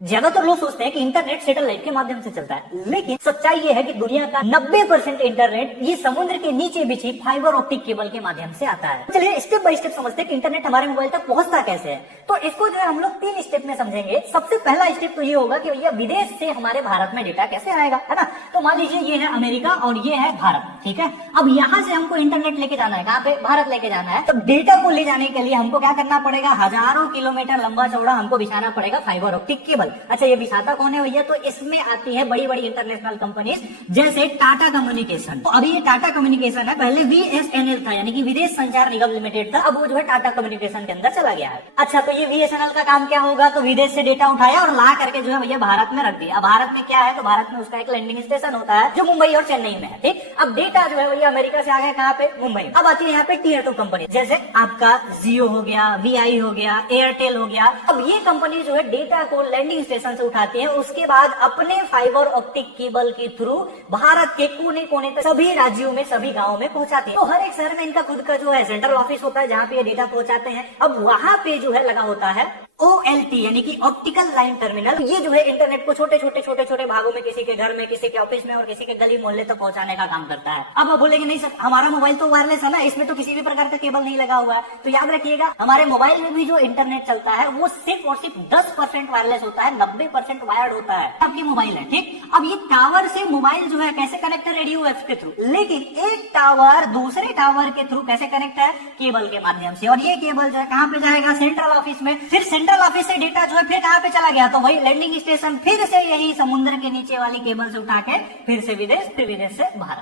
ज्यादातर लोग सोचते हैं कि इंटरनेट सैटेलाइट के माध्यम से चलता है, लेकिन सच्चाई ये है कि दुनिया का 90% इंटरनेट ये समुद्र के नीचे बिछी फाइबर ऑप्टिक केबल के माध्यम से आता है। चलिए स्टेप बाय स्टेप समझते हैं कि इंटरनेट हमारे मोबाइल तक पहुंचता कैसे है। तो इसको जो है हम लोग 3 स्टेप में समझेंगे। सबसे पहला स्टेप तो ये होगा कि भैया विदेश से हमारे भारत में डेटा कैसे आएगा, है ना। तो मान लीजिए ये है अमेरिका और ये है भारत, ठीक है। अब यहाँ से हमको इंटरनेट लेके जाना है, कहाँ पे, भारत लेके जाना है। तो डेटा को ले जाने के लिए हमको क्या करना पड़ेगा, हजारों किलोमीटर लंबा चौड़ा हमको बिछाना पड़ेगा फाइबर ऑप्टिक केबल। अच्छा, ये बिछाता कौन है भैया, तो इसमें आती है बड़ी बड़ी इंटरनेशनल कंपनीज जैसे टाटा कम्युनिकेशन। तो अभी ये टाटा कम्युनिकेशन है, पहले बीएसएनएल था यानी कि विदेश संचार निगम लिमिटेड था, अब वो जो है टाटा कम्युनिकेशन के अंदर चला गया है। अच्छा, तो ये बीएसएनएल का काम क्या होगा, तो विदेश से डेटा उठाया और ला करके जो है भैया भारत में रख दिया। भारत में क्या है, तो भारत में उसका एक लैंडिंग स्टेशन होता है जो मुंबई और चेन्नई में है, ठीक। अब डेटा जो है भैया अमेरिका से आ गया कहाँ पे, मुंबई। अब आती है यहाँ पे टीयर 2 कंपनी, जैसे आपका जियो हो गया, वीआई हो गया, एयरटेल हो गया। अब ये कंपनी जो है डेटा को लैंडिंग स्टेशन से उठाती है, उसके बाद अपने फाइबर ऑप्टिक केबल के थ्रू भारत के कोने कोने तक सभी राज्यों में, सभी गांवों में पहुंचाते हैं। तो हर एक शहर में इनका खुद का जो है सेंट्रल ऑफिस होता है जहाँ पे ये डेटा पहुंचाते हैं। अब वहां पे जो है लगा होता है OLT यानी कि ऑप्टिकल लाइन टर्मिनल। ये जो है इंटरनेट को छोटे छोटे भागों में, किसी के घर में, किसी के ऑफिस में और किसी के गली मोहल्ले तक पहुंचाने का काम करता है। अब आप बोलेंगे नहीं सर, हमारा मोबाइल तो वायरलेस है ना, इसमें तो किसी भी प्रकार का केबल नहीं लगा हुआ है। तो याद रखिएगा, हमारे मोबाइल में भी जो इंटरनेट चलता है वो सिर्फ और सिर्फ 10% वायरलेस होता है, 90% वायर्ड होता है। आपकी मोबाइल है, ठीक। अब ये टावर से मोबाइल जो है कैसे कनेक्ट है, रेडियो वेव्स के थ्रू। लेकिन एक टावर दूसरे टावर के थ्रू कैसे कनेक्ट है, केबल के माध्यम से। और ये केबल जो है कहाँ पे जाएगा, सेंट्रल ऑफिस में। फिर सेंट्रल ऑफिस से डेटा जो है फिर कहाँ पे चला गया, तो वही लैंडिंग स्टेशन, फिर से यही समुद्र के नीचे वाली केबल से उठा के फिर से विदेश, फिर विदेश से भारत।